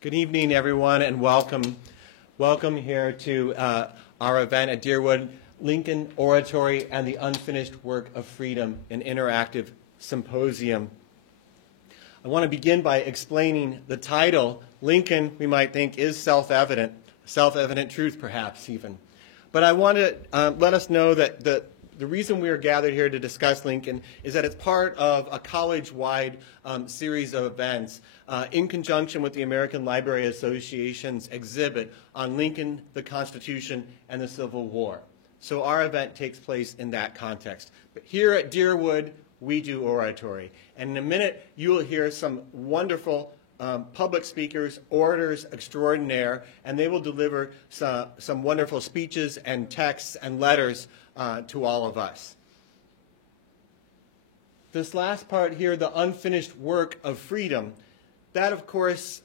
Good evening, everyone, and welcome. Welcome here to our event at Deerwood, Lincoln Oratory and the Unfinished Work of Freedom, an interactive symposium. I want to begin by explaining the title. Lincoln, we might think, is self-evident truth, perhaps, even. But I want to let us know that the reason we are gathered here to discuss Lincoln is that it's part of a college-wide series of events in conjunction with the American Library Association's exhibit on Lincoln, the Constitution, and the Civil War. So our event takes place in that context. But here at Deerwood, we do oratory. And in a minute, you will hear some wonderful public speakers, orators extraordinaire, and they will deliver some wonderful speeches and texts and letters to all of us. This last part here, the unfinished work of freedom, that, of course,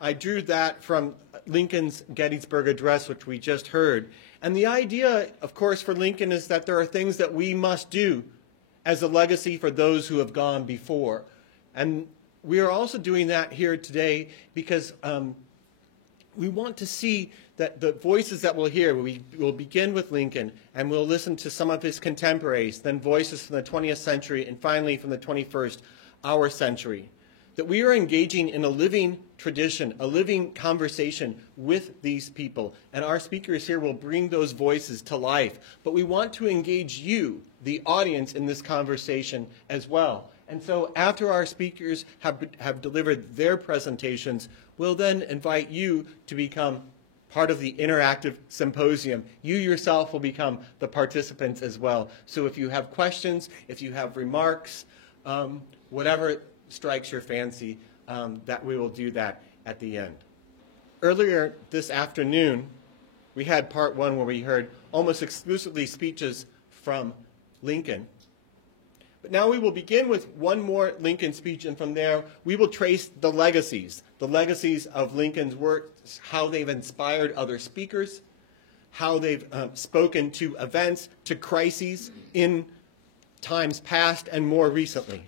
I drew that from Lincoln's Gettysburg Address, which we just heard. And the idea, of course, for Lincoln is that there are things that we must do as a legacy for those who have gone before. And we are also doing that here today because we want to see that the voices that we'll hear, we will begin with Lincoln, and we'll listen to some of his contemporaries, then voices from the 20th century, and finally from the 21st, our century. That we are engaging in a living tradition, a living conversation with these people. And our speakers here will bring those voices to life. But we want to engage you, the audience, in this conversation as well. And so after our speakers have delivered their presentations, we'll then invite you to become part of the interactive symposium. You yourself will become the participants as well. So if you have questions, if you have remarks, whatever strikes your fancy, that we will do that at the end. Earlier this afternoon, we had part one where we heard almost exclusively speeches from Lincoln. But now we will begin with one more Lincoln speech, and from there we will trace the legacies of Lincoln's work, how they've inspired other speakers, how they've spoken to events, to crises in times past and more recently.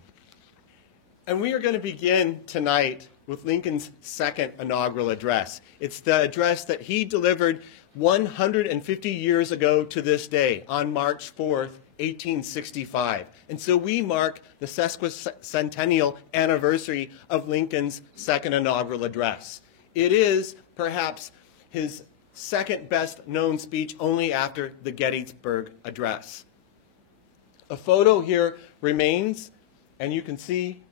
And we are going to begin tonight with Lincoln's second inaugural address. It's the address that he delivered 150 years ago to this day, on March 4th, 1865. And so we mark the sesquicentennial anniversary of Lincoln's second inaugural address. It is perhaps his second best known speech, only after the Gettysburg Address. A photo here remains, and you can see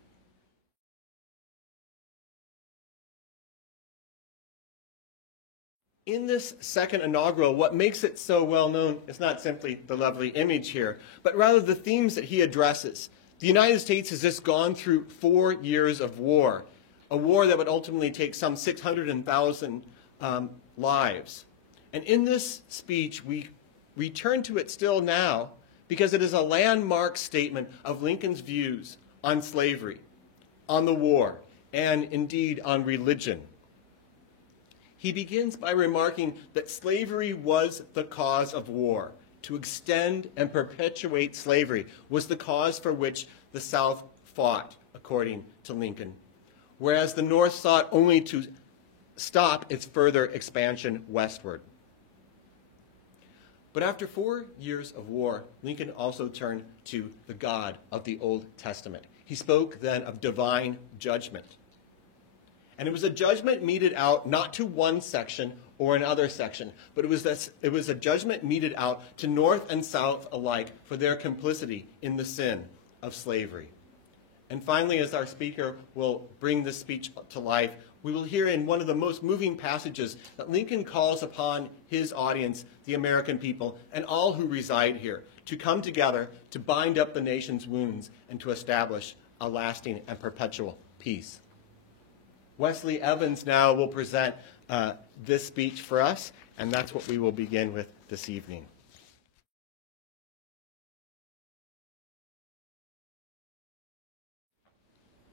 in this second inaugural, what makes it so well known is not simply the lovely image here, but rather the themes that he addresses. The United States has just gone through 4 years of war, a war that would ultimately take some 600,000 lives. And in this speech, we return to it still now because it is a landmark statement of Lincoln's views on slavery, on the war, and indeed on religion. He begins by remarking that slavery was the cause of war. To extend and perpetuate slavery was the cause for which the South fought, according to Lincoln, whereas the North sought only to stop its further expansion westward. But after 4 years of war, Lincoln also turned to the God of the Old Testament. He spoke then of divine judgment. And it was a judgment meted out not to one section or another section, but it was a judgment meted out to North and South alike for their complicity in the sin of slavery. And finally, as our speaker will bring this speech to life, we will hear in one of the most moving passages that Lincoln calls upon his audience, the American people, and all who reside here, to come together to bind up the nation's wounds and to establish a lasting and perpetual peace. Wesley Evans now will present this speech for us, and that's what we will begin with this evening.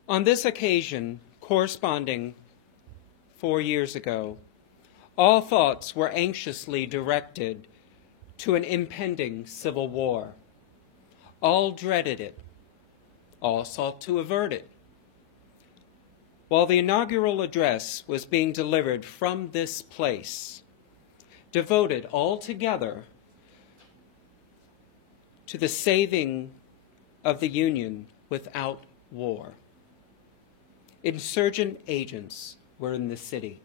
On this occasion, corresponding 4 years ago, all thoughts were anxiously directed to an impending civil war. All dreaded it. All sought to avert it. while the inaugural address was being delivered from this place, devoted altogether to the saving of the Union without war. Insurgent agents were in the city,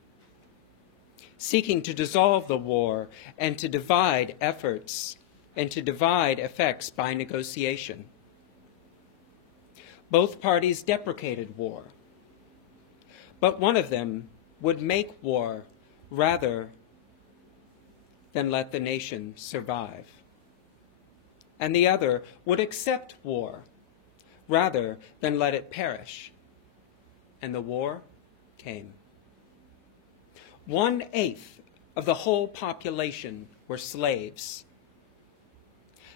seeking to dissolve the war and to divide efforts and to divide effects by negotiation. Both parties deprecated war, but one of them would make war rather than let the nation survive, and the other would accept war rather than let it perish. And the war came. 1/8 of the whole population were slaves,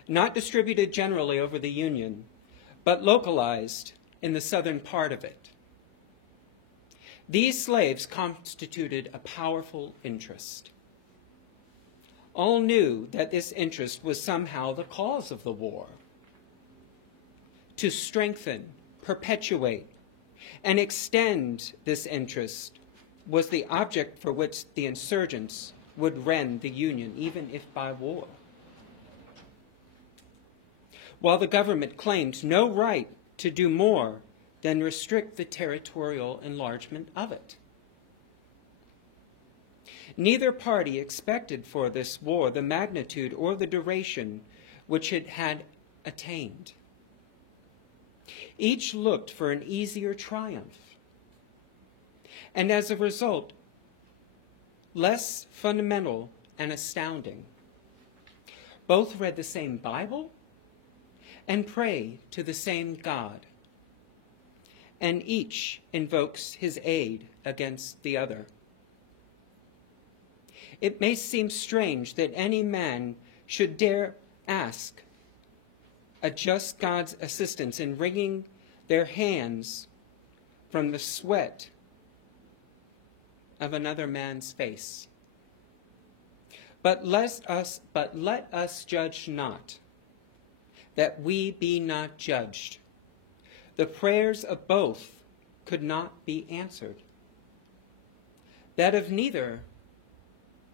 not distributed generally over the Union, but localized in the southern part of it. These slaves constituted a powerful interest. All knew that this interest was somehow the cause of the war. To strengthen, perpetuate, and extend this interest was the object for which the insurgents would rend the Union, even if by war. While the government claimed no right to do more than restrict the territorial enlargement of it. Neither party expected for this war the magnitude or the duration which it had attained. Each looked for an easier triumph, and as a result, less fundamental and astounding. Both read the same Bible and pray to the same God, and each invokes his aid against the other. It may seem strange that any man should dare ask a just God's assistance in wringing their hands from the sweat of another man's face. But let us judge not, that we be not judged. The prayers of both could not be answered. That of neither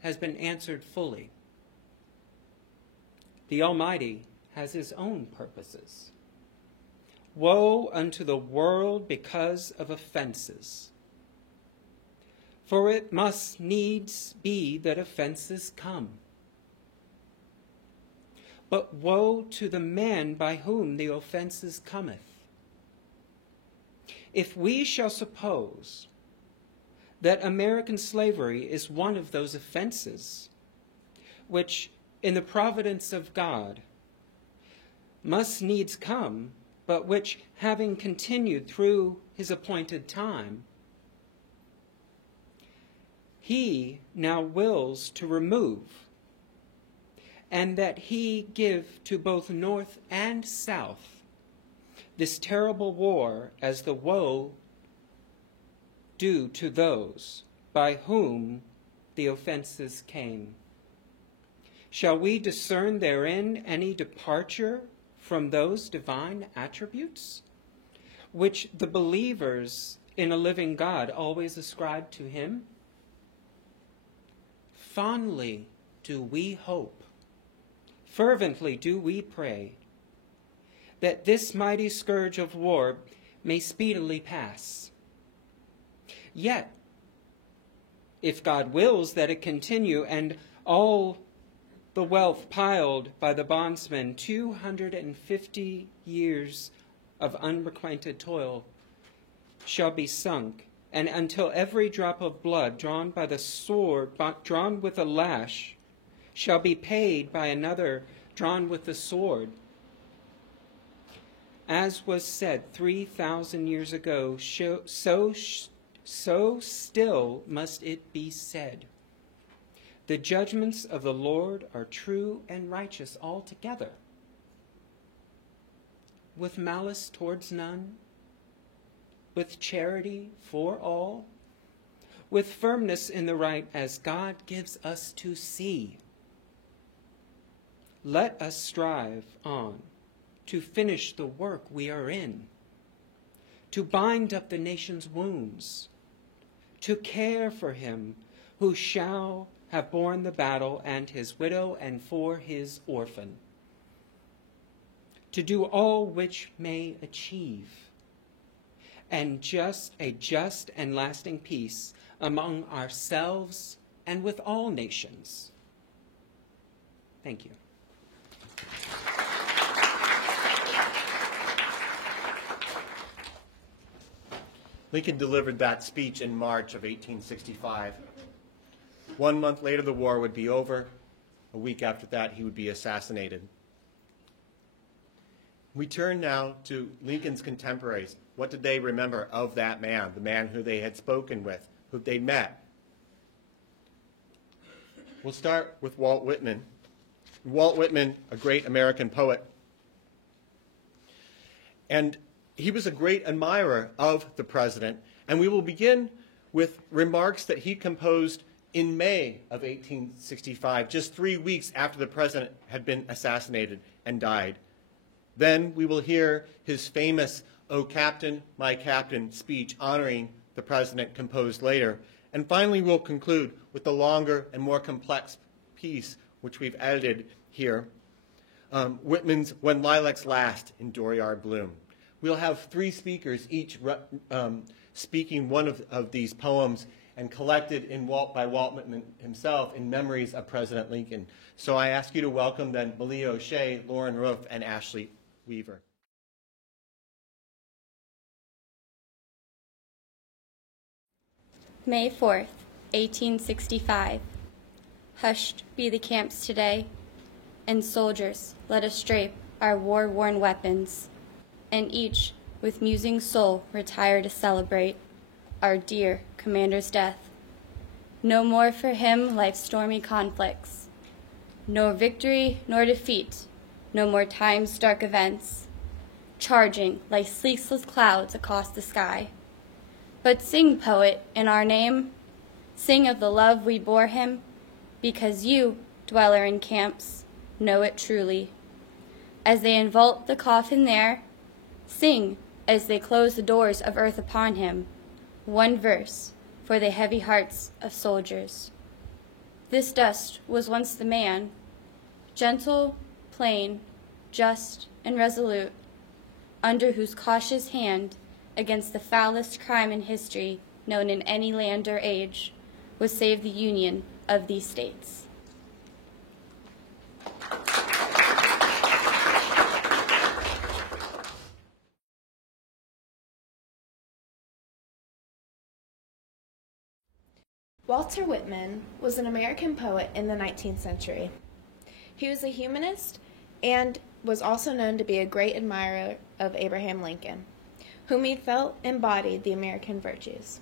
has been answered fully. The Almighty has his own purposes. Woe unto the world because of offenses. For it must needs be that offenses come. But woe to the man by whom the offenses cometh. If we shall suppose that American slavery is one of those offenses which, in the providence of God, must needs come, but which, having continued through his appointed time, he now wills to remove, and that he give to both North and South this terrible war as the woe due to those by whom the offenses came. Shall we discern therein any departure from those divine attributes which the believers in a living God always ascribe to him? Fondly do we hope, fervently do we pray, that this mighty scourge of war may speedily pass. Yet, if God wills that it continue, and all the wealth piled by the bondsmen 250 years of unrequited toil shall be sunk, and until every drop of blood drawn by the sword, drawn with a lash, shall be paid by another drawn with the sword. As was said 3,000 years ago, so still must it be said. The judgments of the Lord are true and righteous altogether, with malice towards none, with charity for all, with firmness in the right as God gives us to see. Let us strive on to finish the work we are in, to bind up the nation's wounds, to care for him who shall have borne the battle and his widow and for his orphan, to do all which may achieve a just and lasting peace among ourselves and with all nations. Thank you. Lincoln delivered that speech in March of 1865. 1 month later, the war would be over. A week after that, he would be assassinated. We turn now to Lincoln's contemporaries. What did they remember of that man, the man who they had spoken with, who they met? We'll start with Walt Whitman. Walt Whitman, a great American poet. And he was a great admirer of the president. And we will begin with remarks that he composed in May of 1865, just 3 weeks after the president had been assassinated and died. Then we will hear his famous "O Captain, My Captain" speech honoring the president composed later. And finally, we'll conclude with the longer and more complex piece, which we've edited here, Whitman's "When Lilacs Last" in Dooryard Bloom. We'll have 3 speakers, each speaking one of these poems and collected by Walt Whitman himself in memories of President Lincoln. So I ask you to welcome then Malia O'Shea, Lauren Roof, and Ashley Weaver. May 4th, 1865. Hushed be the camps today, and soldiers, let us drape our war-worn weapons, and each with musing soul retire to celebrate our dear commander's death. No more for him life's stormy conflicts, nor victory nor defeat, no more time's dark events, charging like sleepless clouds across the sky. But sing, poet, in our name, sing of the love we bore him, because you, dweller in camps, know it truly. As they invault the coffin there, sing as they close the doors of earth upon him, one verse for the heavy hearts of soldiers. This dust was once the man, gentle, plain, just, and resolute, under whose cautious hand, against the foulest crime in history known in any land or age, was saved the union of these states. Walter Whitman was an American poet in the 19th century. He was a humanist and was also known to be a great admirer of Abraham Lincoln, whom he felt embodied the American virtues.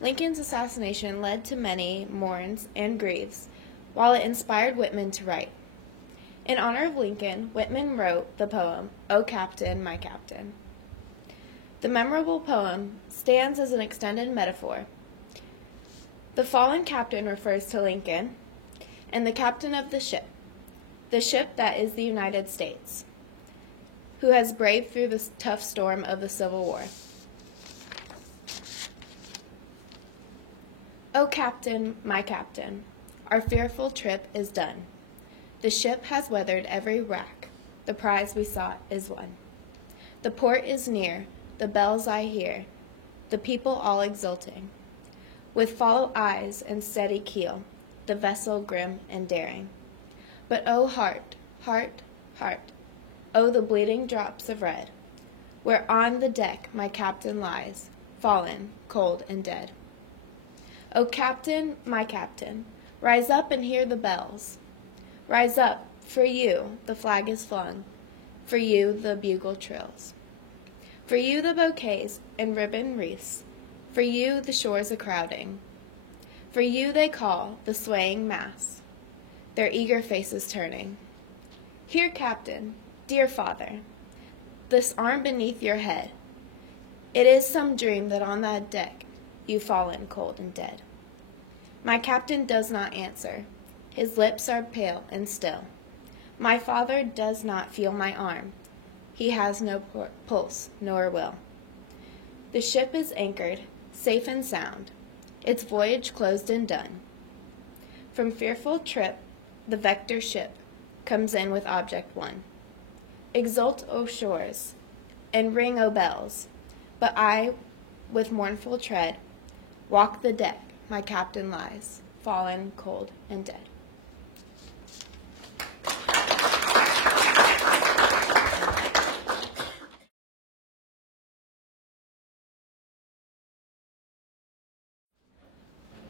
Lincoln's assassination led to many mourns and grieves, while it inspired Whitman to write. In honor of Lincoln, Whitman wrote the poem, "O Captain, My Captain." The memorable poem stands as an extended metaphor. The fallen captain refers to Lincoln and the captain of the ship that is the United States, who has braved through the tough storm of the Civil War. O Captain, my captain, our fearful trip is done. The ship has weathered every wrack, the prize we sought is won. The port is near, the bells I hear, the people all exulting. With follow eyes and steady keel, the vessel grim and daring. But oh heart, heart, heart, oh the bleeding drops of red, where on the deck my captain lies, fallen, cold and dead. O Captain, my captain, rise up and hear the bells. Rise up, for you the flag is flung, for you the bugle trills. For you the bouquets and ribbon wreaths, for you the shores a-crowding. For you they call, the swaying mass, their eager faces turning. Here, Captain, dear father, this arm beneath your head. It is some dream that on that deck you've fallen cold and dead. My captain does not answer. His lips are pale and still. My father does not feel my arm. He has no pulse nor will. The ship is anchored, safe and sound, its voyage closed and done. From fearful trip, the vector ship comes in with object one. Exult, O shores, and ring, O bells, but I, with mournful tread, walk the deck, my captain lies, fallen, cold, and dead.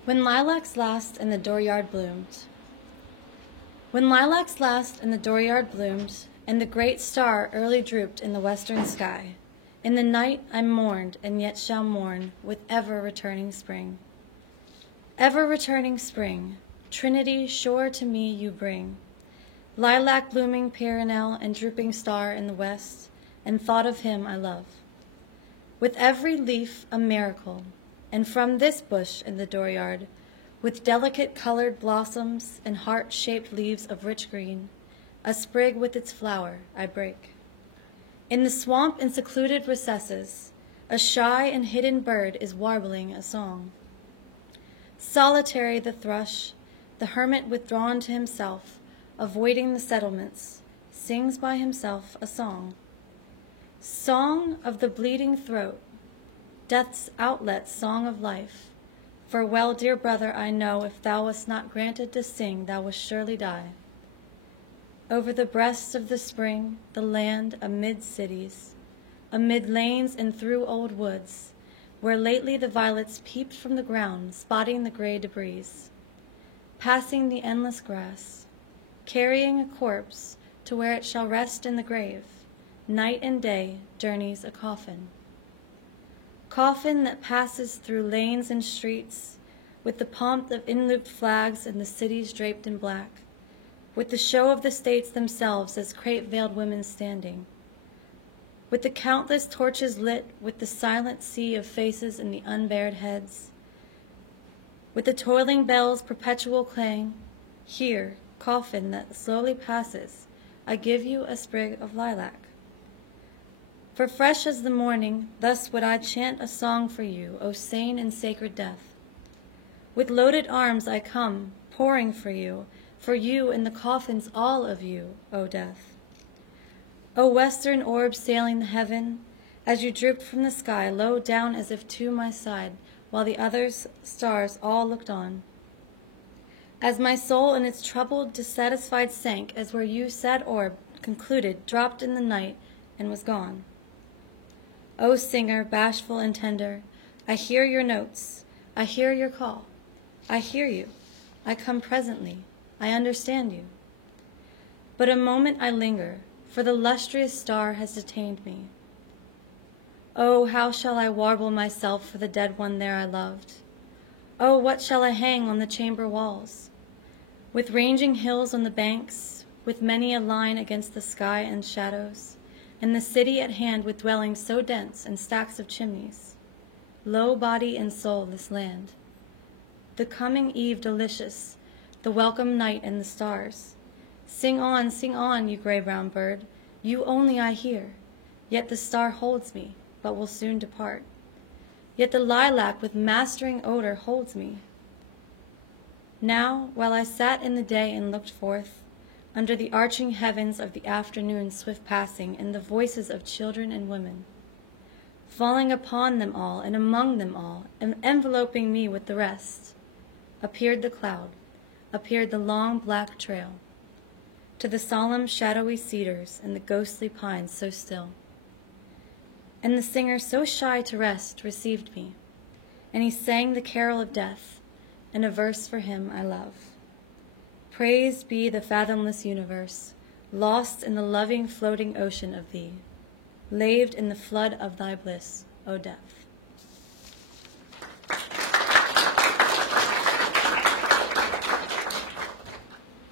When lilacs last and the dooryard bloomed. When lilacs last and the dooryard bloomed, and the great star early drooped in the western sky, in the night I mourned and yet shall mourn with ever-returning spring. Ever-returning spring, Trinity sure to me you bring, lilac blooming perennial and drooping star in the west, and thought of him I love. With every leaf a miracle, and from this bush in the dooryard, with delicate colored blossoms and heart-shaped leaves of rich green, a sprig with its flower I break. In the swamp and secluded recesses, a shy and hidden bird is warbling a song. Solitary the thrush, the hermit withdrawn to himself, avoiding the settlements, sings by himself a song. Song of the bleeding throat, death's outlet song of life. For well, dear brother, I know if thou wast not granted to sing, thou wast surely die. Over the breast of the spring, the land amid cities, amid lanes and through old woods, where lately the violets peeped from the ground, spotting the gray debris, passing the endless grass, carrying a corpse to where it shall rest in the grave, night and day journeys a coffin. Coffin that passes through lanes and streets, with the pomp of in-looped flags and the cities draped in black, with the show of the states themselves as crape-veiled women standing, with the countless torches lit, with the silent sea of faces and the unbared heads, with the toiling bells' perpetual clang, here, coffin that slowly passes, I give you a sprig of lilac. For fresh as the morning, thus would I chant a song for you, O sane and sacred death. With loaded arms I come, pouring for you in the coffins all of you, O death. O western orb sailing the heaven, as you drooped from the sky, low down as if to my side, while the other stars all looked on. As my soul in its troubled, dissatisfied sank, as where you, sad orb, concluded, dropped in the night, and was gone. O singer, bashful and tender, I hear your notes, I hear your call. I hear you, I come presently, I understand you. But a moment I linger, for the lustrous star has detained me. Oh, how shall I warble myself for the dead one there I loved? Oh, what shall I hang on the chamber walls? With ranging hills on the banks, with many a line against the sky and shadows, and the city at hand with dwellings so dense and stacks of chimneys. Low body and soul this land. The coming eve delicious, the welcome night and the stars. Sing on, you gray-brown bird, you only I hear, yet the star holds me, but will soon depart. Yet the lilac with mastering odor holds me. Now, while I sat in the day and looked forth, under the arching heavens of the afternoon's swift passing, and the voices of children and women, falling upon them all and among them all, and enveloping me with the rest, appeared the cloud, appeared the long black trail, to the solemn shadowy cedars and the ghostly pines so still. And the singer so shy to rest received me, and he sang the carol of death, and a verse for him I love. Praised be the fathomless universe, lost in the loving floating ocean of thee, laved in the flood of thy bliss, O death.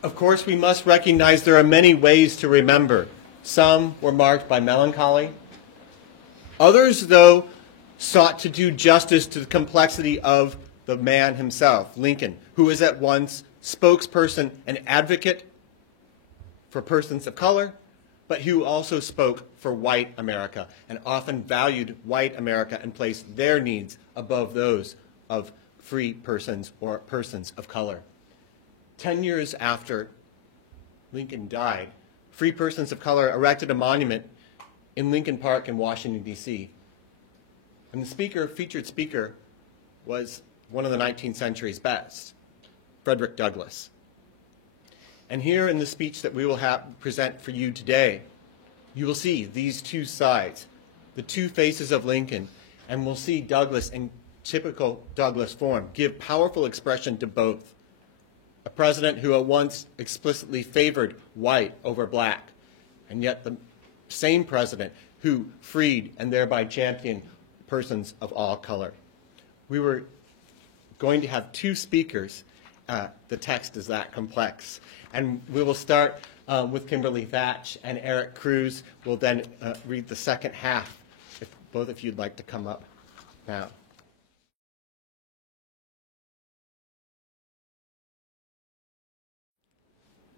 Of course, we must recognize there are many ways to remember. Some were marked by melancholy. Others, though, sought to do justice to the complexity of the man himself, Lincoln, who is at once spokesperson and advocate for persons of color, but who also spoke for white America and often valued white America and placed their needs above those of free persons or persons of color. 10 years after Lincoln died, free persons of color erected a monument in Lincoln Park in Washington, D.C. And the featured speaker was one of the 19th century's best, Frederick Douglass. And here in the speech that we will present for you today, you will see these two sides, the two faces of Lincoln, and we'll see Douglass in typical Douglass form give powerful expression to both. A president who at once explicitly favored white over black, and yet the same president who freed and thereby championed persons of all color. We were going to have two speakers. The text is that complex. And we will start with Kimberly Thatch, and Eric Cruz will then read the second half, if both of you'd like to come up now.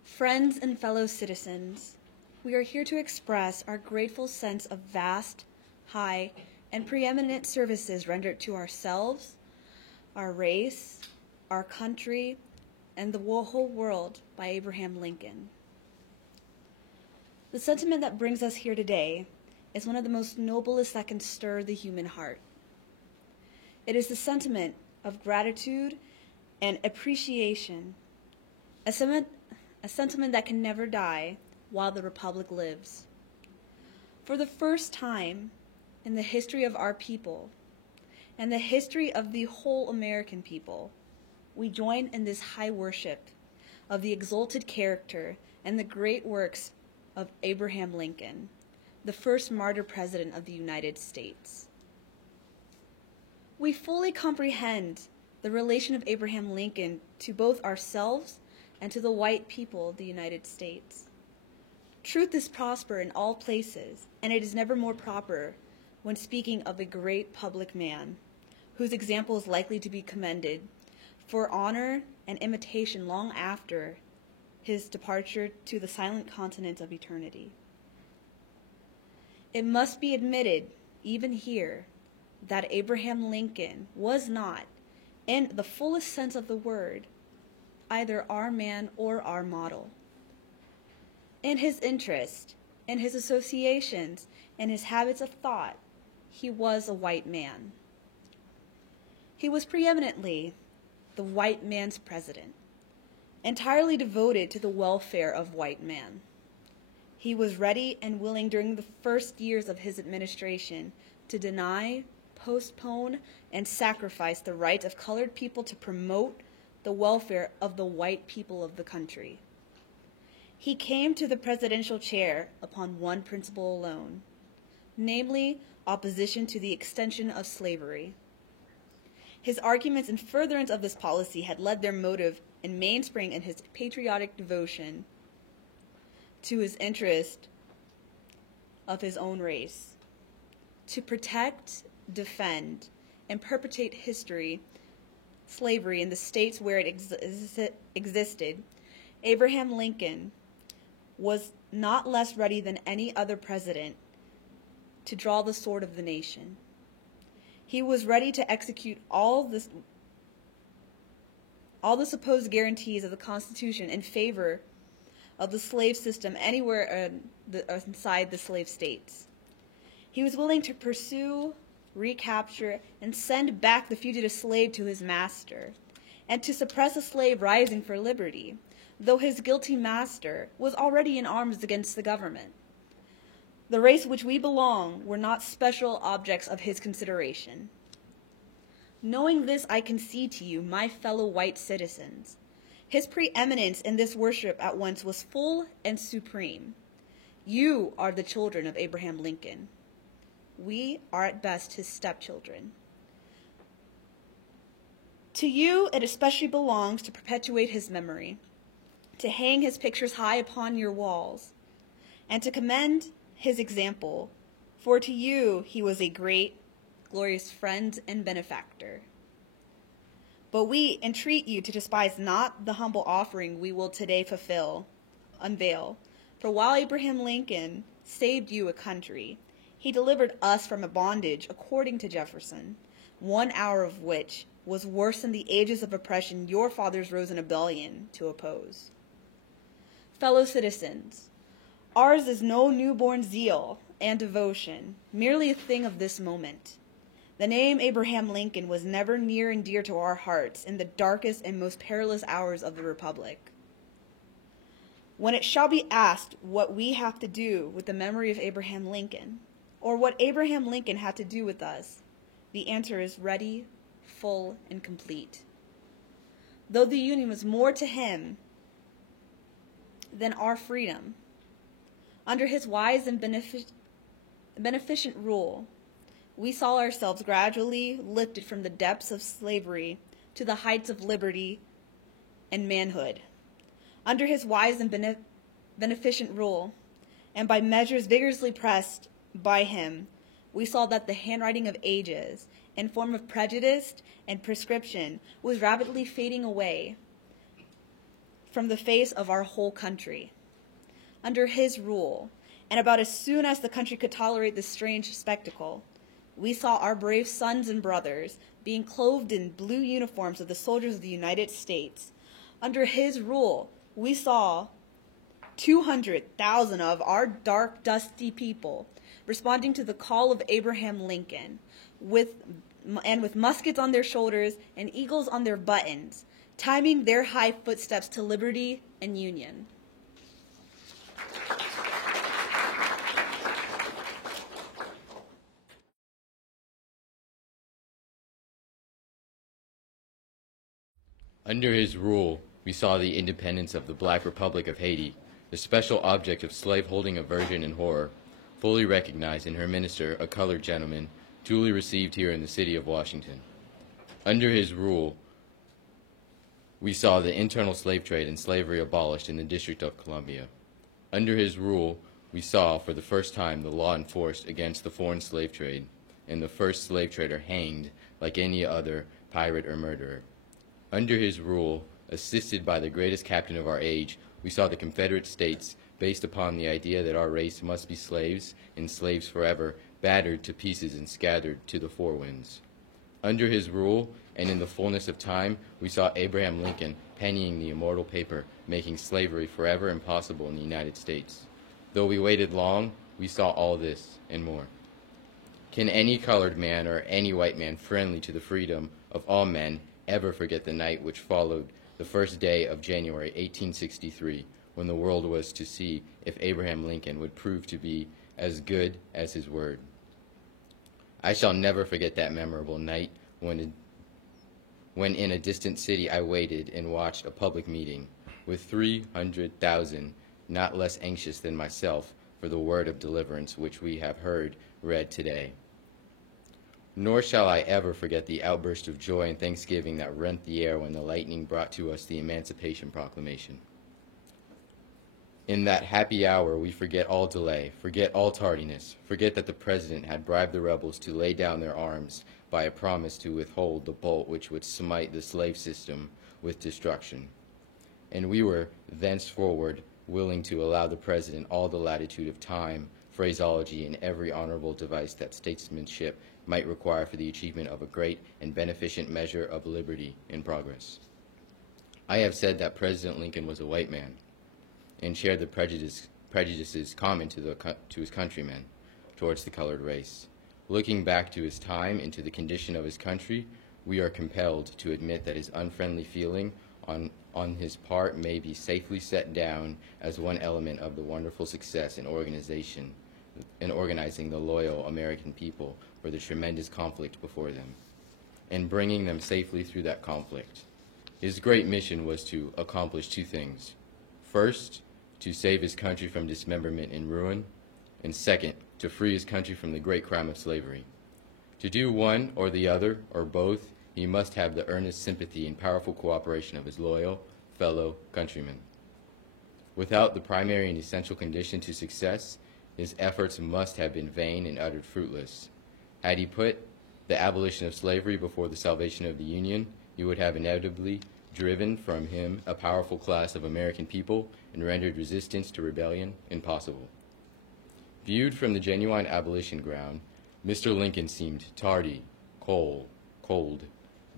Friends and fellow citizens, we are here to express our grateful sense of vast, high, and preeminent services rendered to ourselves, our race, our country, and the whole world by Abraham Lincoln. The sentiment that brings us here today is one of the most noblest that can stir the human heart. It is the sentiment of gratitude and appreciation, a sentiment that can never die while the Republic lives. For the first time in the history of our people and the history of the whole American people, we join in this high worship of the exalted character and the great works of Abraham Lincoln, the first martyr president of the United States. We fully comprehend the relation of Abraham Lincoln to both ourselves and to the white people of the United States. Truth is prosper in all places, and it is never more proper when speaking of a great public man, whose example is likely to be commended for honor and imitation long after his departure to the silent continent of eternity. It must be admitted, even here, that Abraham Lincoln was not, in the fullest sense of the word, either our man or our model. In his interest, in his associations, in his habits of thought, he was a white man. He was preeminently the white man's president, entirely devoted to the welfare of white man. He was ready and willing during the first years of his administration to deny, postpone, and sacrifice the right of colored people to promote the welfare of the white people of the country. He came to the presidential chair upon one principle alone, namely opposition to the extension of slavery. His arguments in furtherance of this policy had led their motive and mainspring in his patriotic devotion to his interest of his own race. To protect, defend, and perpetuate slavery in the states where it existed, Abraham Lincoln was not less ready than any other president to draw the sword of the nation. He was ready to execute all the supposed guarantees of the Constitution in favor of the slave system anywhere inside the slave states. He was willing to pursue, recapture, and send back the fugitive slave to his master, and to suppress a slave rising for liberty, though his guilty master was already in arms against the government. The race which we belong were not special objects of his consideration. Knowing this, I concede to you, my fellow white citizens, his preeminence in this worship at once was full and supreme. You are the children of Abraham Lincoln. We are at best his stepchildren. To you, it especially belongs to perpetuate his memory, to hang his pictures high upon your walls, and to commend his example, for to you he was a great, glorious friend and benefactor. But we entreat you to despise not the humble offering we will today unveil, For while Abraham Lincoln saved you a country, he delivered us from a bondage, according to Jefferson, 1 hour of which was worse than the ages of oppression your fathers rose in rebellion to oppose. Fellow citizens, ours is no newborn zeal and devotion, merely a thing of this moment. The name Abraham Lincoln was never near and dear to our hearts in the darkest and most perilous hours of the Republic. When it shall be asked what we have to do with the memory of Abraham Lincoln, or what Abraham Lincoln had to do with us, the answer is ready, full, and complete. Though the Union was more to him than our freedom, under his wise and beneficent rule, we saw ourselves gradually lifted from the depths of slavery to the heights of liberty and manhood. Under his wise and beneficent rule, and by measures vigorously pressed by him, we saw that the handwriting of ages and form of prejudice and prescription was rapidly fading away from the face of our whole country. Under his rule, and about as soon as the country could tolerate this strange spectacle, we saw our brave sons and brothers being clothed in blue uniforms of the soldiers of the United States. Under his rule, we saw 200,000 of our dark, dusty people responding to the call of Abraham Lincoln, with muskets on their shoulders and eagles on their buttons, timing their high footsteps to liberty and union. Under his rule, we saw the independence of the Black Republic of Haiti, the special object of slaveholding aversion and horror, fully recognized in her minister, a colored gentleman, duly received here in the city of Washington. Under his rule, we saw the internal slave trade and slavery abolished in the District of Columbia. Under his rule, we saw for the first time the law enforced against the foreign slave trade, and the first slave trader hanged like any other pirate or murderer. Under his rule, assisted by the greatest captain of our age, we saw the Confederate States, based upon the idea that our race must be slaves and slaves forever, battered to pieces and scattered to the four winds. Under his rule, and in the fullness of time, we saw Abraham Lincoln pennying the immortal paper, making slavery forever impossible in the United States. Though we waited long, we saw all this and more. Can any colored man or any white man friendly to the freedom of all men ever forget the night which followed the first day of January 1863, when the world was to see if Abraham Lincoln would prove to be as good as his word? I shall never forget that memorable night when in a distant city I waited and watched a public meeting with 300,000 not less anxious than myself for the word of deliverance which we have heard read today. Nor shall I ever forget the outburst of joy and thanksgiving that rent the air when the lightning brought to us the Emancipation Proclamation. In that happy hour, we forget all delay, forget all tardiness, forget that the President had bribed the rebels to lay down their arms by a promise to withhold the bolt which would smite the slave system with destruction. And we were thenceforward willing to allow the President all the latitude of time, phraseology, and every honorable device that statesmanship might require for the achievement of a great and beneficent measure of liberty and progress. I have said that President Lincoln was a white man and shared the prejudices common to his countrymen towards the colored race. Looking back to his time and to the condition of his country, we are compelled to admit that his unfriendly feeling on his part may be safely set down as one element of the wonderful success in organizing the loyal American people for the tremendous conflict before them, and bringing them safely through that conflict. His great mission was to accomplish two things. First, to save his country from dismemberment and ruin, and second, to free his country from the great crime of slavery. To do one or the other, or both, he must have the earnest sympathy and powerful cooperation of his loyal fellow countrymen. Without the primary and essential condition to success, his efforts must have been vain and utterly fruitless. Had he put the abolition of slavery before the salvation of the Union, he would have inevitably driven from him a powerful class of American people and rendered resistance to rebellion impossible. Viewed from the genuine abolition ground, Mr. Lincoln seemed tardy, cold,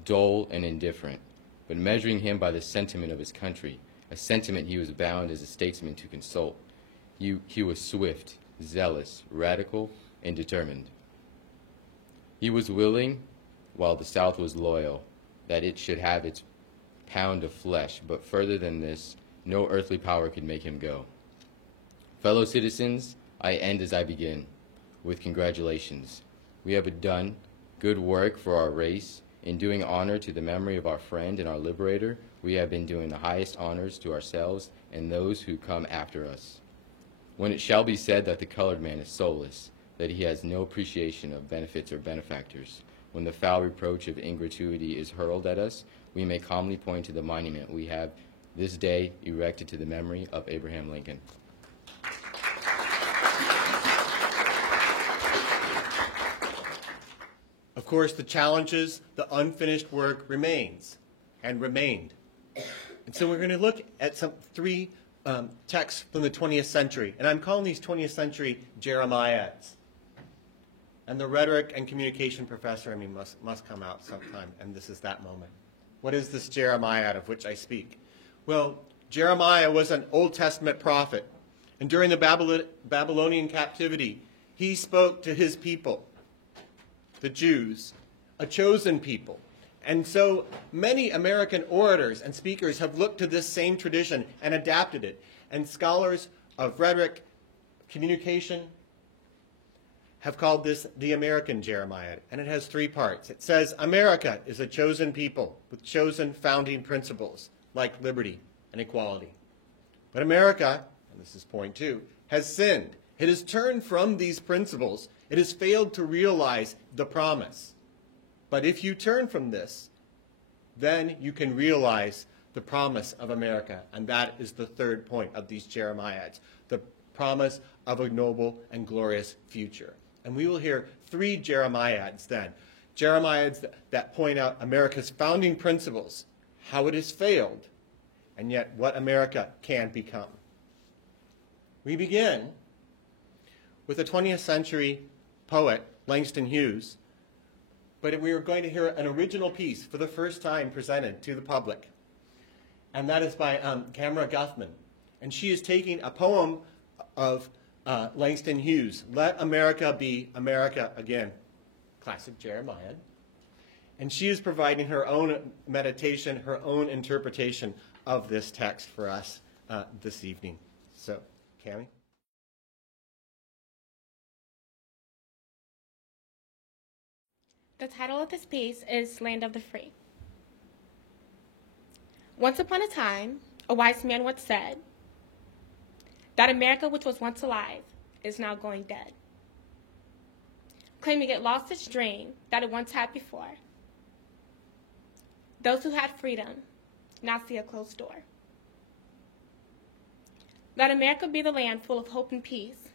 dull, and indifferent, but measuring him by the sentiment of his country, a sentiment he was bound as a statesman to consult, he was swift, zealous, radical, and determined. He was willing, while the South was loyal, that it should have its pound of flesh, but further than this, no earthly power could make him go. Fellow citizens, I end as I begin, with congratulations. We have done good work for our race. In doing honor to the memory of our friend and our liberator, we have been doing the highest honors to ourselves and those who come after us. When it shall be said that the colored man is soulless, that he has no appreciation of benefits or benefactors, when the foul reproach of ingratuity is hurled at us, we may calmly point to the monument we have this day erected to the memory of Abraham Lincoln. Of course, the challenges, the unfinished work remains and remained. And so we're going to look at three texts from the 20th century. And I'm calling these 20th century Jeremiads. And the rhetoric and communication professor, must come out sometime, and this is that moment. What is this Jeremiad of which I speak? Well, Jeremiah was an Old Testament prophet. And during the Babylonian captivity, he spoke to his people, the Jews, a chosen people. And so many American orators and speakers have looked to this same tradition and adapted it. And scholars of rhetoric, communication, have called this the American Jeremiad. And it has three parts. It says, America is a chosen people with chosen founding principles, like liberty and equality. But America, and this is point 2, has sinned. It has turned from these principles. It has failed to realize the promise. But if you turn from this, then you can realize the promise of America. And that is the third point of these Jeremiads, the promise of a noble and glorious future. And we will hear 3 Jeremiads then. Jeremiads that point out America's founding principles, how it has failed, and yet what America can become. We begin with a 20th century poet, Langston Hughes, but we are going to hear an original piece for the first time presented to the public. And that is by Camera Guthman. And she is taking a poem of Langston Hughes, Let America Be America Again, classic Jeremiad. And she is providing her own meditation, her own interpretation of this text for us this evening. So, Cammie? The title of this piece is Land of the Free. Once upon a time, a wise man once said that America, which was once alive, is now going dead, claiming it lost its dream that it once had before. Those who had freedom now see a closed door. Let America be the land full of hope and peace,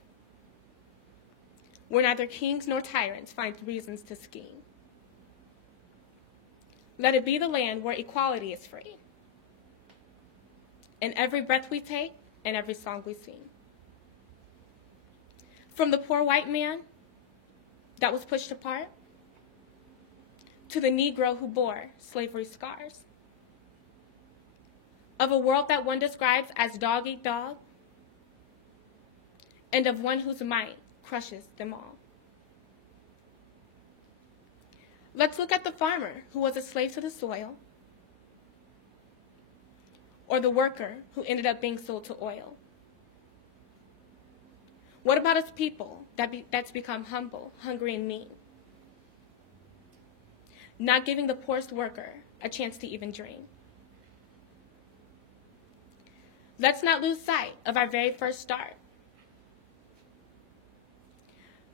where neither kings nor tyrants find reasons to scheme. Let it be the land where equality is free, in every breath we take and every song we sing. From the poor white man that was pushed apart, to the Negro who bore slavery's scars, of a world that one describes as dog eat dog, and of one whose might crushes them all. Let's look at the farmer who was a slave to the soil, or the worker who ended up being sold to oil. What about us people that's become humble, hungry, and mean? Not giving the poorest worker a chance to even dream. Let's not lose sight of our very first start.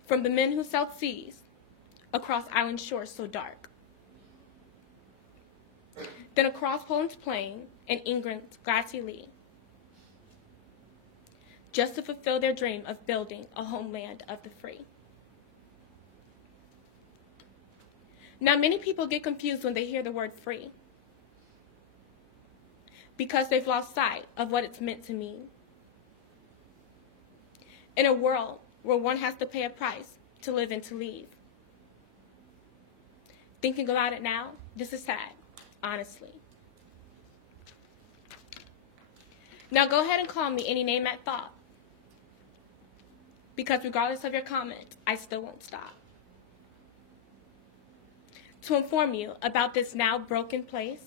From the men who sailed seas across island shores so dark, then across Poland's plain and England's grassy lea, just to fulfill their dream of building a homeland of the free. Now, many people get confused when they hear the word free. because they've lost sight of what it's meant to mean. In a world where one has to pay a price to live and to leave. Thinking about it now, this is sad, honestly. Now go ahead and call me any name at thought, because regardless of your comment, I still won't stop. To inform you about this now broken place,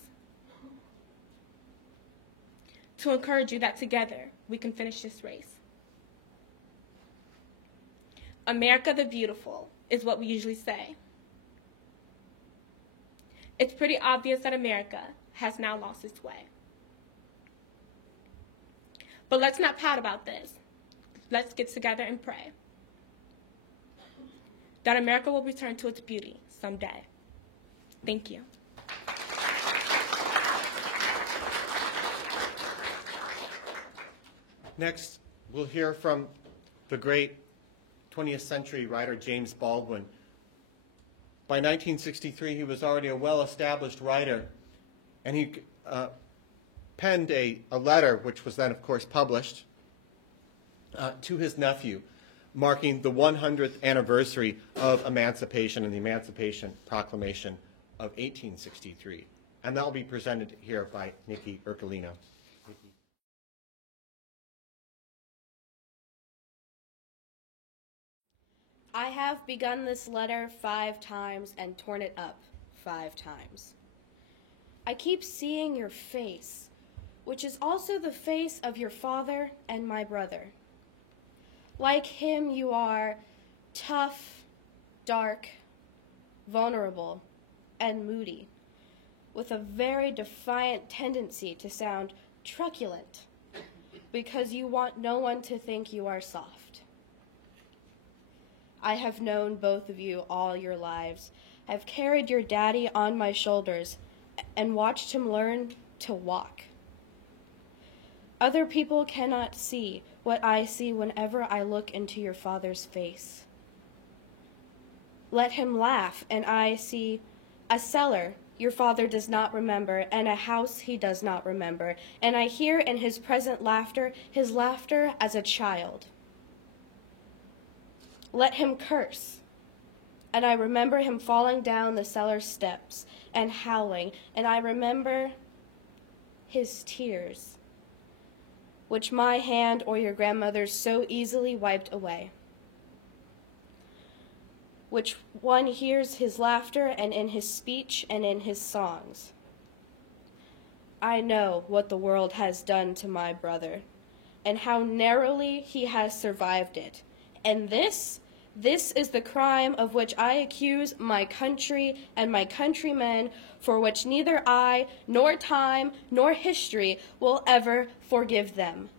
to encourage you that together we can finish this race. America the Beautiful is what we usually say. It's pretty obvious that America has now lost its way. But let's not pout about this. Let's get together and pray that America will return to its beauty someday. Thank you. Next, we'll hear from the great 20th century writer James Baldwin. By 1963, he was already a well-established writer, and he penned a letter, which was then, of course, published, to his nephew, marking the 100th anniversary of emancipation and the Emancipation Proclamation of 1863. And that will be presented here by Nikki Ercolino. Nikki. I have begun this letter 5 times and torn it up 5 times. I keep seeing your face, which is also the face of your father and my brother. Like him, you are tough, dark, vulnerable, and moody, with a very defiant tendency to sound truculent, because you want no one to think you are soft. I have known both of you all your lives. I've carried your daddy on my shoulders and watched him learn to walk. Other people cannot see what I see whenever I look into your father's face. Let him laugh, and I see a cellar your father does not remember, and a house he does not remember, and I hear in his present laughter his laughter as a child. Let him curse, and I remember him falling down the cellar steps and howling, and I remember his tears, which my hand or your grandmother's so easily wiped away. Which one hears his laughter and in his speech and in his songs. I know what the world has done to my brother, and how narrowly he has survived it. And this is the crime of which I accuse my country and my countrymen, for which neither I, nor time, nor history will ever forgive them.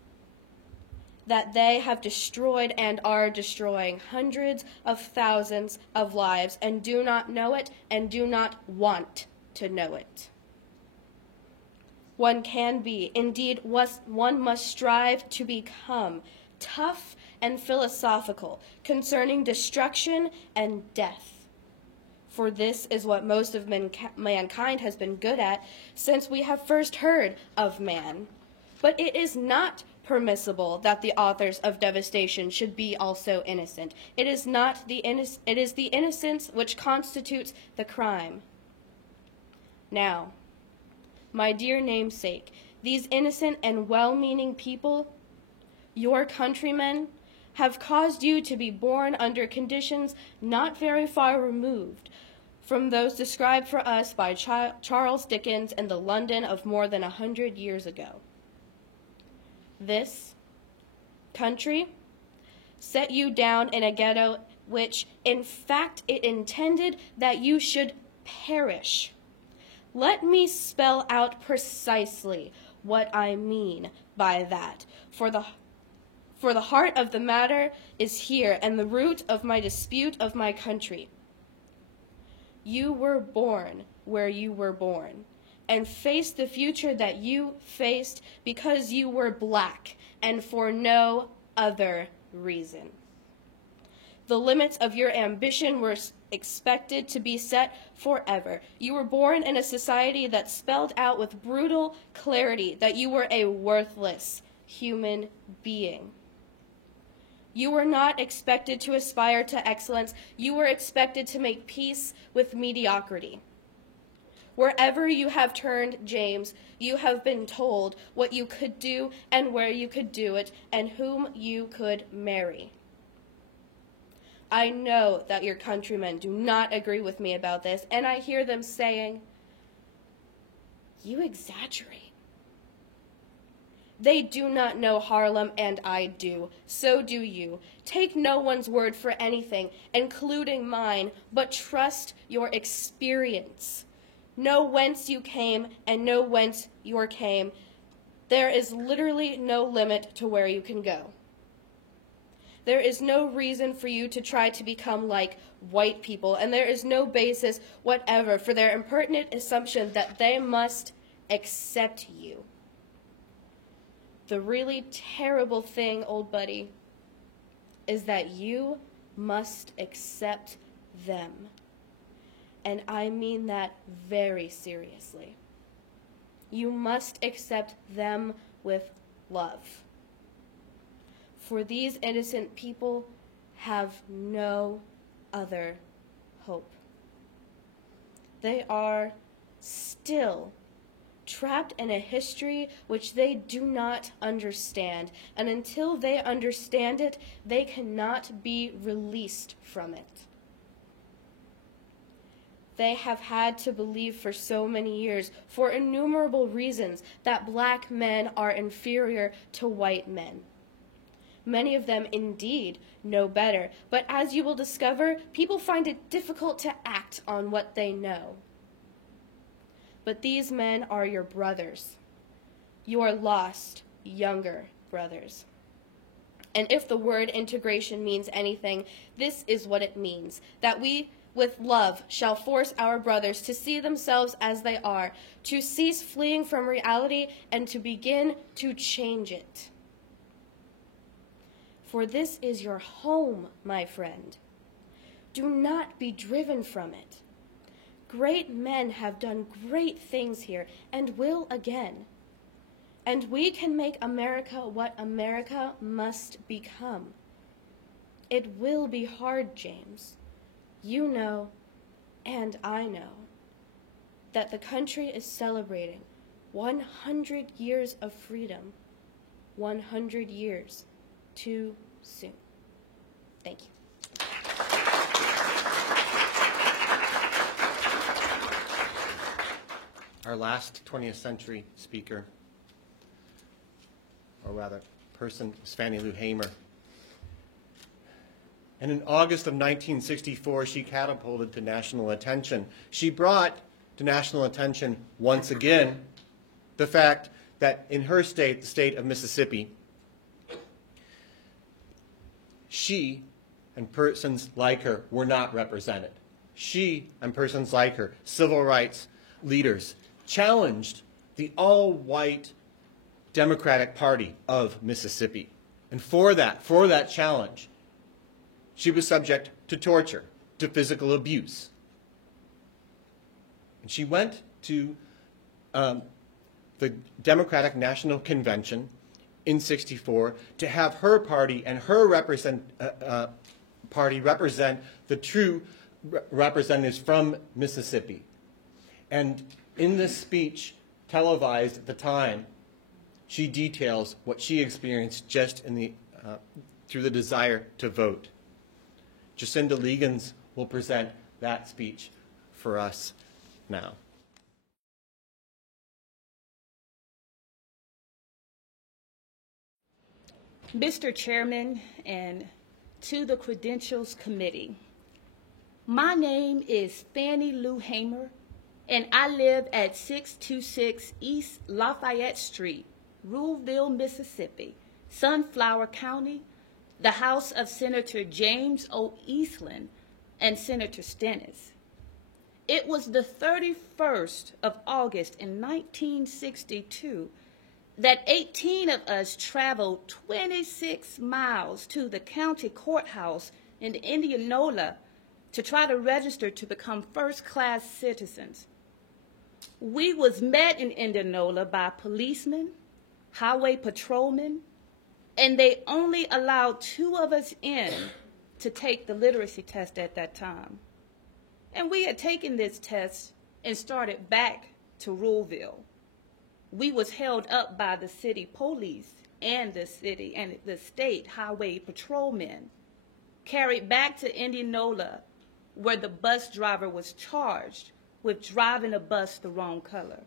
That they have destroyed and are destroying hundreds of thousands of lives and do not know it and do not want to know it. One can be, indeed one must strive to become, tough and philosophical concerning destruction and death. For this is what most of mankind has been good at since we have first heard of man. But it is not permissible that the authors of devastation should be also innocent. It is the innocence which constitutes the crime. Now, my dear namesake, these innocent and well-meaning people, your countrymen, have caused you to be born under conditions not very far removed from those described for us by Charles Dickens in the London of more than 100 years ago. This country set you down in a ghetto which, in fact, it intended that you should perish. Let me spell out precisely what I mean by that, for the heart of the matter is here, and the root of my dispute of my country. You were born where you were born, and faced the future that you faced because you were black, and for no other reason. The limits of your ambition were expected to be set forever. You were born in a society that spelled out with brutal clarity that you were a worthless human being. You were not expected to aspire to excellence. You were expected to make peace with mediocrity. Wherever you have turned, James, you have been told what you could do and where you could do it and whom you could marry. I know that your countrymen do not agree with me about this, and I hear them saying, "You exaggerate." They do not know Harlem, and I do. So do you. Take no one's word for anything, including mine, but trust your experience. Know whence you came, and know whence you came. There is literally no limit to where you can go. There is no reason for you to try to become like white people, and there is no basis whatever for their impertinent assumption that they must accept you. The really terrible thing, old buddy, is that you must accept them. And I mean that very seriously. You must accept them with love. For these innocent people have no other hope. They are still trapped in a history which they do not understand, and until they understand it, they cannot be released from it. They have had to believe for so many years, for innumerable reasons, that black men are inferior to white men. Many of them indeed know better, but as you will discover, people find it difficult to act on what they know. But these men are your brothers, your lost, younger brothers. And if the word integration means anything, this is what it means, that we, with love, shall force our brothers to see themselves as they are, to cease fleeing from reality, and to begin to change it. For this is your home, my friend. Do not be driven from it. Great men have done great things here and will again. And we can make America what America must become. It will be hard, James. You know, and I know, that the country is celebrating 100 years of freedom, 100 years too soon. Thank you. Our last 20th century speaker, or rather person, is Fannie Lou Hamer. And in August of 1964, she catapulted to national attention. She brought to national attention once again the fact that in her state, the state of Mississippi, she and persons like her were not represented. She and persons like her, civil rights leaders, challenged the all-white Democratic Party of Mississippi. And for that challenge, she was subject to torture, to physical abuse. And she went to the Democratic National Convention in '64 to have her party and her party represent the true representatives from Mississippi. And in this speech, televised at the time, she details what she experienced just in the through the desire to vote. Jacinda Liggins will present that speech for us now. Mr. Chairman, and to the Credentials Committee, my name is Fannie Lou Hamer, and I live at 626 East Lafayette Street, Ruleville, Mississippi, Sunflower County, the house of Senator James O. Eastland and Senator Stennis. It was the 31st of August in 1962 that 18 of us traveled 26 miles to the county courthouse in Indianola to try to register to become first-class citizens. We was met in Indianola by policemen, highway patrolmen, and they only allowed 2 of us in to take the literacy test at that time. And we had taken this test and started back to Ruleville. We was held up by the city police and the city and the state highway patrolmen, carried back to Indianola, where the bus driver was charged with driving a bus the wrong color.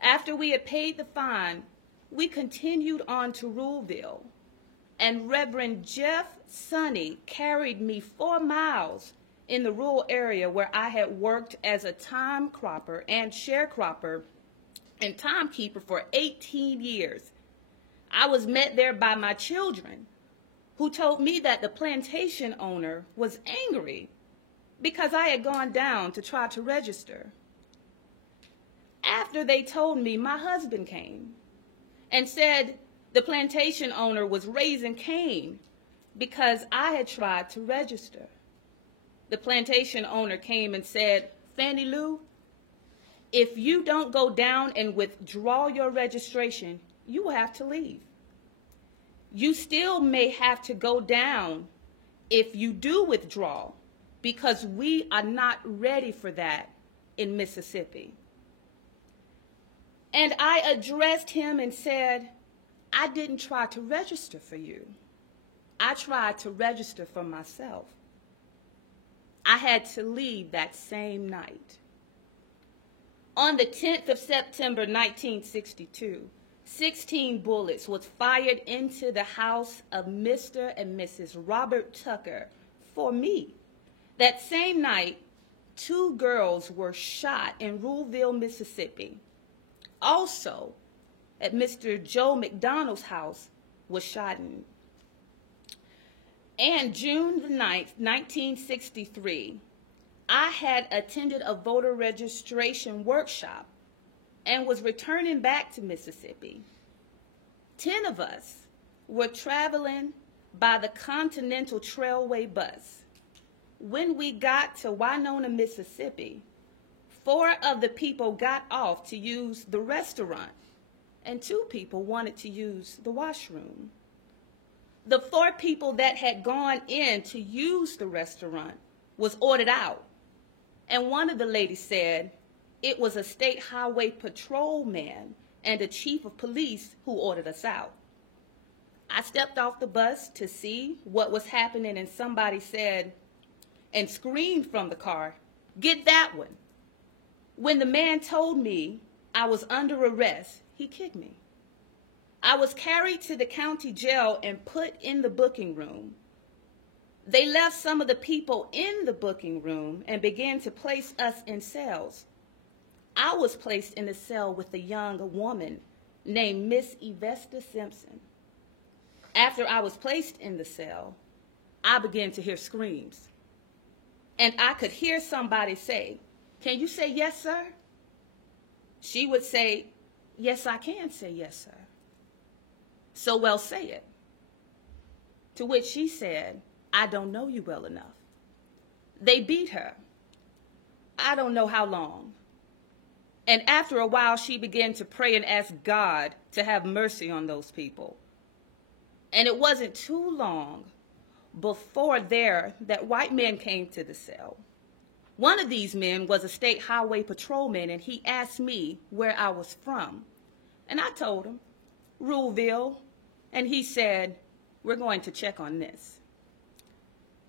After we had paid the fine, we continued on to Ruleville, and Reverend Jeff Sonny carried me 4 miles in the rural area where I had worked as a time cropper and sharecropper and timekeeper for 18 years. I was met there by my children, who told me that the plantation owner was angry because I had gone down to try to register. After they told me, my husband came and said the plantation owner was raising Cain because I had tried to register. The plantation owner came and said, "Fannie Lou, if you don't go down and withdraw your registration, you will have to leave. You still may have to go down if you do withdraw, because we are not ready for that in Mississippi." And I addressed him and said, "I didn't try to register for you. I tried to register for myself." I had to leave that same night. On the 10th of September, 1962, 16 bullets was fired into the house of Mr. and Mrs. Robert Tucker for me. That same night, 2 girls were shot in Ruleville, Mississippi. Also, at Mr. Joe McDonald's house was shot in. And June the 9th, 1963, I had attended a voter registration workshop and was returning back to Mississippi. 10 of us were traveling by the Continental Trailway bus. When we got to Winona, Mississippi, 4 of the people got off to use the restaurant, and 2 people wanted to use the washroom. The 4 people that had gone in to use the restaurant was ordered out, and one of the ladies said it was a state highway patrolman and a chief of police who ordered us out. I stepped off the bus to see what was happening, and somebody said and screamed from the car, "Get that one." When the man told me I was under arrest, he kicked me. I was carried to the county jail and put in the booking room. They left some of the people in the booking room and began to place us in cells. I was placed in a cell with a young woman named Miss Evesta Simpson. After I was placed in the cell, I began to hear screams. And I could hear somebody say, "Can you say yes, sir?" She would say, "Yes, I can say yes, sir." "So well, say it." To which she said, "I don't know you well enough." They beat her. I don't know how long. And after a while, she began to pray and ask God to have mercy on those people. And it wasn't too long before that white men came to the cell. One of these men was a state highway patrolman, and he asked me where I was from. And I told him, "Ruleville." And he said, "We're going to check on this."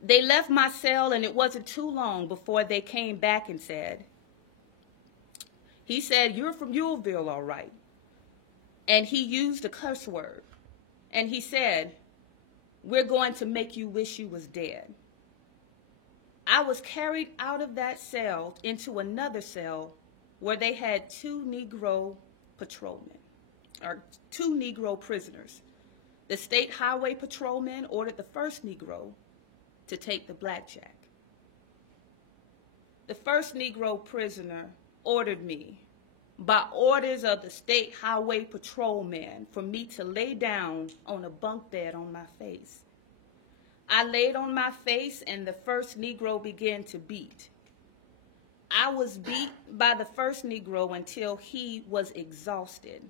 They left my cell, and it wasn't too long before they came back and said, "You're from Ewellville, all right." And he used a curse word. And he said, "We're going to make you wish you was dead." I was carried out of that cell into another cell where they had 2 Negro patrolmen, or 2 Negro prisoners. The state highway patrolman ordered the first Negro to take the blackjack. The first Negro prisoner ordered me, by orders of the state highway patrolman, for me to lay down on a bunk bed on my face. I laid on my face, and the first Negro began to beat. I was beat by the first Negro until he was exhausted.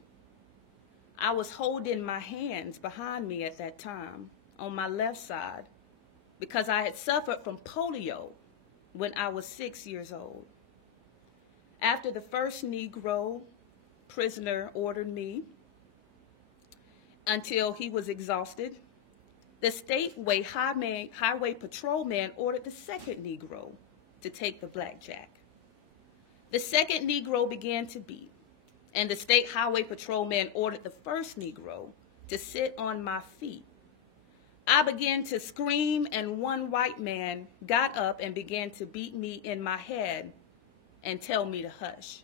I was holding my hands behind me at that time on my left side because I had suffered from polio when I was 6 years old. After the first Negro prisoner ordered me until he was exhausted, the Stateway Highway Patrolman ordered the second Negro to take the blackjack. The second Negro began to beat, and the State Highway Patrolman ordered the first Negro to sit on my feet. I began to scream, and one white man got up and began to beat me in my head and tell me to hush.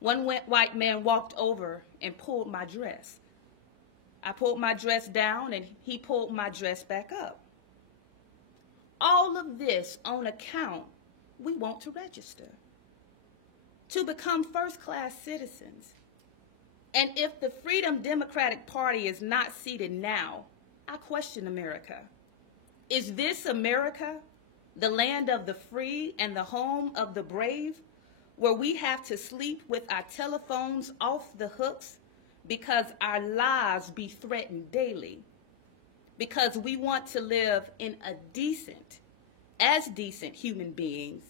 One white man walked over and pulled my dress. I pulled my dress down, and he pulled my dress back up. All of this on account we want to register, to become first-class citizens. And if the Freedom Democratic Party is not seated now, I question America. Is this America, the land of the free and the home of the brave, where we have to sleep with our telephones off the hooks because our lives be threatened daily, because we want to live in a decent, as decent human beings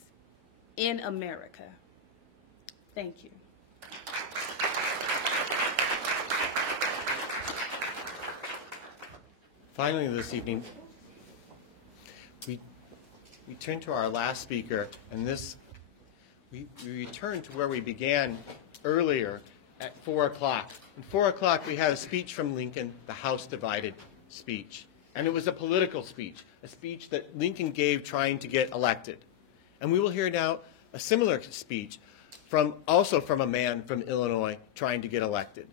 in America? Thank you. Finally this evening, we turn to our last speaker, and we return to where we began earlier at 4 o'clock. At 4 o'clock, we had a speech from Lincoln, the House Divided speech. And it was a political speech, a speech that Lincoln gave trying to get elected. And we will hear now a similar speech also from a man from Illinois trying to get elected.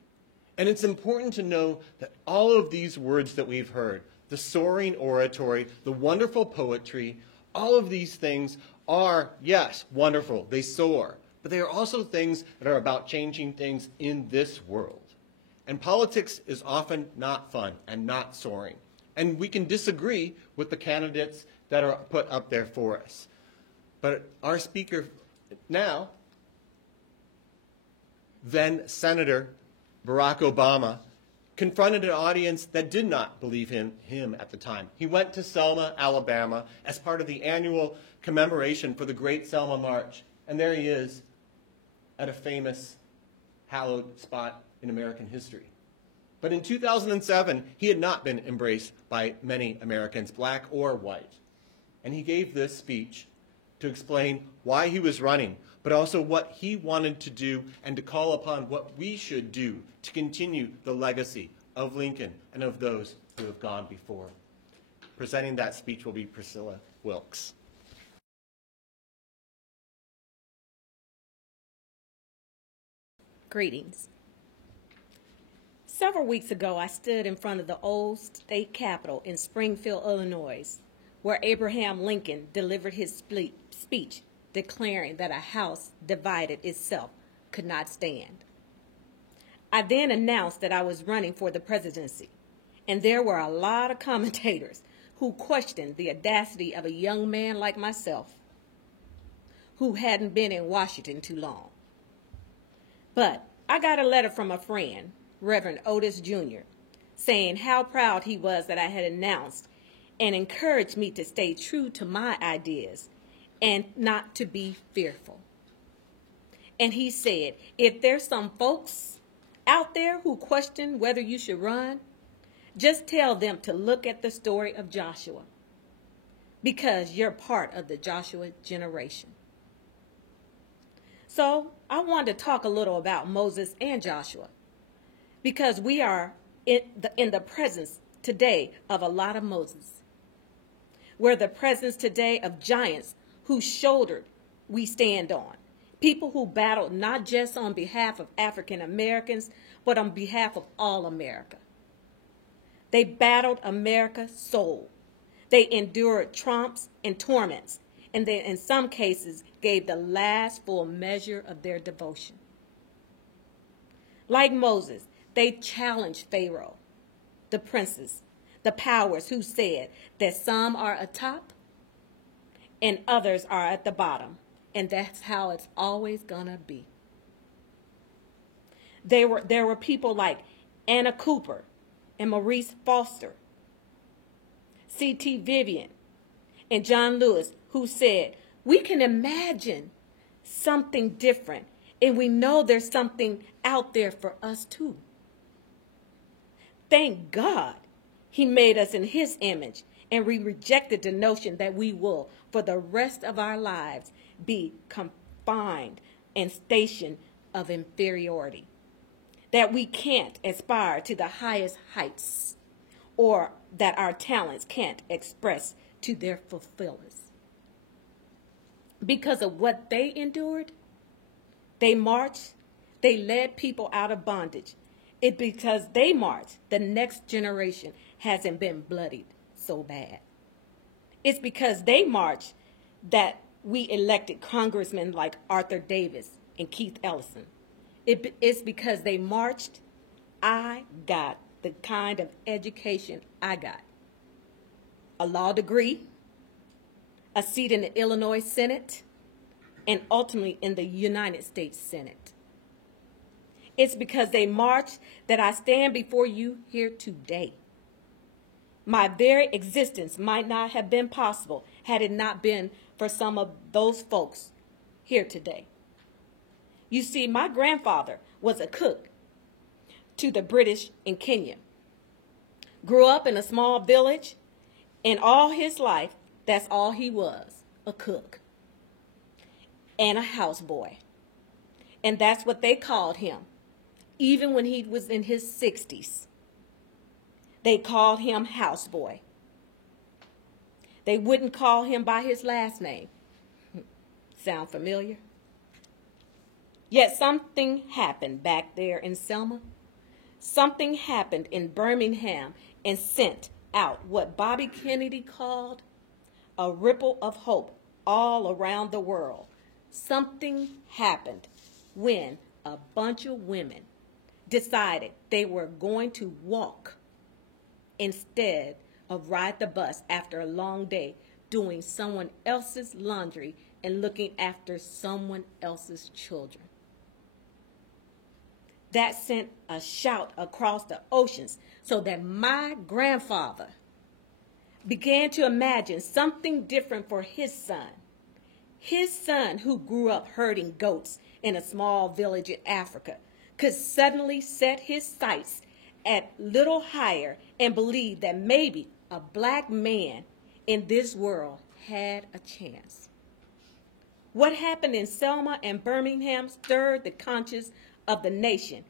And it's important to know that all of these words that we've heard, the soaring oratory, the wonderful poetry, all of these things are, yes, wonderful. They soar. But they are also things that are about changing things in this world. And politics is often not fun and not soaring. And we can disagree with the candidates that are put up there for us. But our speaker now, then Senator Barack Obama, confronted an audience that did not believe in him at the time. He went to Selma, Alabama, as part of the annual commemoration for the Great Selma March. And there he is, at a famous, hallowed spot in American history. But in 2007, he had not been embraced by many Americans, black or white. And he gave this speech to explain why he was running, but also what he wanted to do and to call upon what we should do to continue the legacy of Lincoln and of those who have gone before. Presenting that speech will be Priscilla Wilkes. Greetings. Several weeks ago, I stood in front of the old state capitol in Springfield, Illinois, where Abraham Lincoln delivered his speech declaring that a house divided itself could not stand. I then announced that I was running for the presidency, and there were a lot of commentators who questioned the audacity of a young man like myself who hadn't been in Washington too long. But I got a letter from a friend, Reverend Otis Jr., saying how proud he was that I had announced and encouraged me to stay true to my ideas and not to be fearful. And he said, if there's some folks out there who question whether you should run, just tell them to look at the story of Joshua, because you're part of the Joshua generation. So I wanted to talk a little about Moses and Joshua, because we are in the presence today of a lot of Moses. We're the presence today of giants whose shoulder we stand on, people who battled not just on behalf of African Americans, but on behalf of all America. They battled America's soul. They endured trumps and torments, and they, in some cases, gave the last full measure of their devotion. Like Moses, they challenged Pharaoh, the princes. the powers who said that some are atop and others are at the bottom, and that's how it's always gonna be. There were people like Anna Cooper and Maurice Foster, C.T. Vivian, and John Lewis, who said, we can imagine something different, and we know there's something out there for us too. Thank God he made us in his image, and we rejected the notion that we will, for the rest of our lives, be confined and stationed of inferiority. That we can't aspire to the highest heights, or that our talents can't express to their fulfillers. Because of what they endured, they marched, they led people out of bondage. It's because they marched, the next generation hasn't been bloodied so bad. It's because they marched that we elected congressmen like Arthur Davis and Keith Ellison. It's because they marched, I got the kind of education I got. A law degree, a seat in the Illinois Senate, and ultimately in the United States Senate. It's because they marched that I stand before you here today. My very existence might not have been possible had it not been for some of those folks here today. You see, my grandfather was a cook to the British in Kenya. Grew up in a small village, and all his life, that's all he was, a cook and a houseboy. And that's what they called him, even when he was in his 60s. They called him houseboy. They wouldn't call him by his last name. Sound familiar? Yet something happened back there in Selma. Something happened in Birmingham and sent out what Bobby Kennedy called a ripple of hope all around the world. Something happened when a bunch of women decided they were going to walk instead of ride the bus after a long day doing someone else's laundry and looking after someone else's children. That sent a shout across the oceans so that my grandfather began to imagine something different for his son. His son, who grew up herding goats in a small village in Africa, could suddenly set his sights at little higher and believe that maybe a black man in this world had a chance. What happened in Selma and Birmingham stirred the conscience of the nation.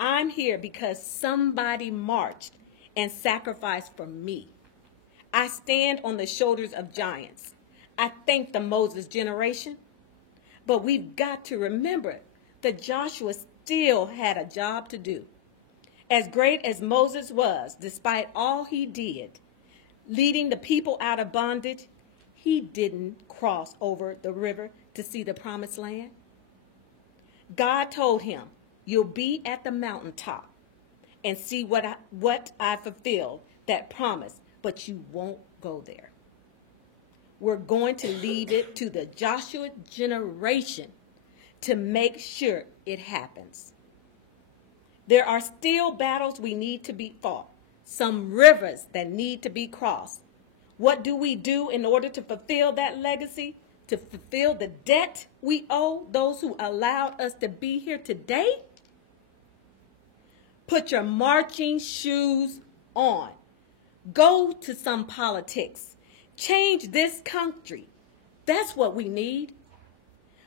I'm here because somebody marched and sacrificed for me. I stand on the shoulders of giants. I thank the Moses generation, but we've got to remember that Joshua still had a job to do. As great as Moses was, despite all he did, leading the people out of bondage, he didn't cross over the river to see the promised land. God told him, you'll be at the mountaintop and see what I fulfilled, that promise, but you won't go there. We're going to leave it to the Joshua generation to make sure it happens. There are still battles we need to be fought, some rivers that need to be crossed. What do we do in order to fulfill that legacy, to fulfill the debt we owe those who allowed us to be here today? Put your marching shoes on. Go to some politics. Change this country. That's what we need.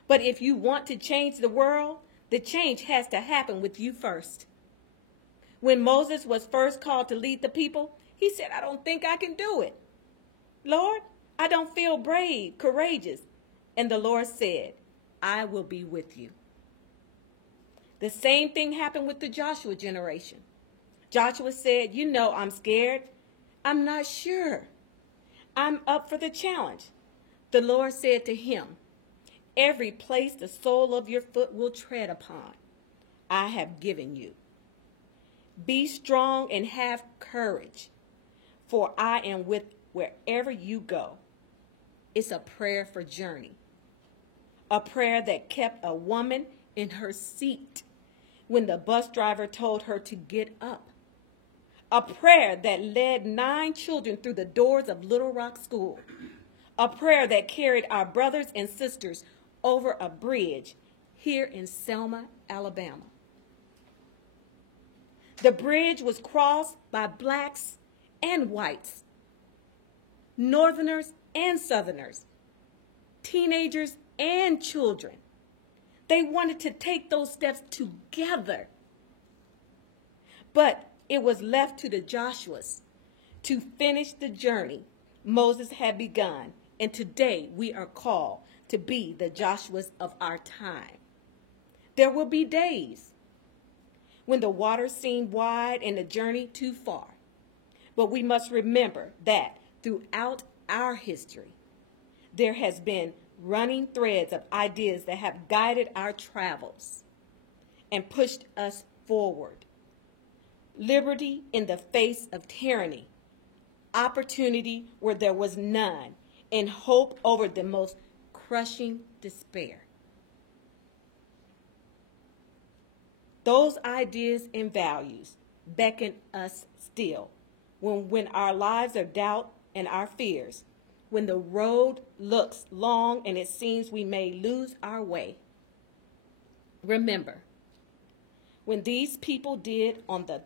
But if you want to change the world, the change has to happen with you first. When Moses was first called to lead the people, he said, I don't think I can do it. Lord, I don't feel brave, courageous. And the Lord said, I will be with you. The same thing happened with the Joshua generation. Joshua said, you know, I'm scared. I'm not sure. I'm up for the challenge. The Lord said to him, every place the sole of your foot will tread upon, I have given you. Be strong and have courage, for I am with wherever you go. It's a prayer for Journey, a prayer that kept a woman in her seat when the bus driver told her to get up, a prayer that led 9 children through the doors of Little Rock School, a prayer that carried our brothers and sisters over a bridge here in Selma, Alabama. The bridge was crossed by blacks and whites, northerners and southerners, teenagers and children. They wanted to take those steps together. But it was left to the Joshuas to finish the journey Moses had begun, and today we are called to be the Joshuas of our time. There will be days when the waters seem wide and the journey too far. But we must remember that throughout our history, there has been running threads of ideas that have guided our travels and pushed us forward. Liberty in the face of tyranny, opportunity where there was none, and hope over the most crushing despair. Those ideas and values beckon us still when our lives are doubt and our fears, when the road looks long and it seems we may lose our way. Remember what these people did on the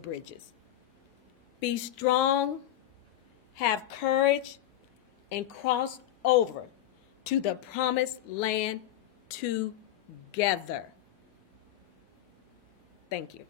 bridges. Be strong, have courage, and cross over to the promised land together. Thank you.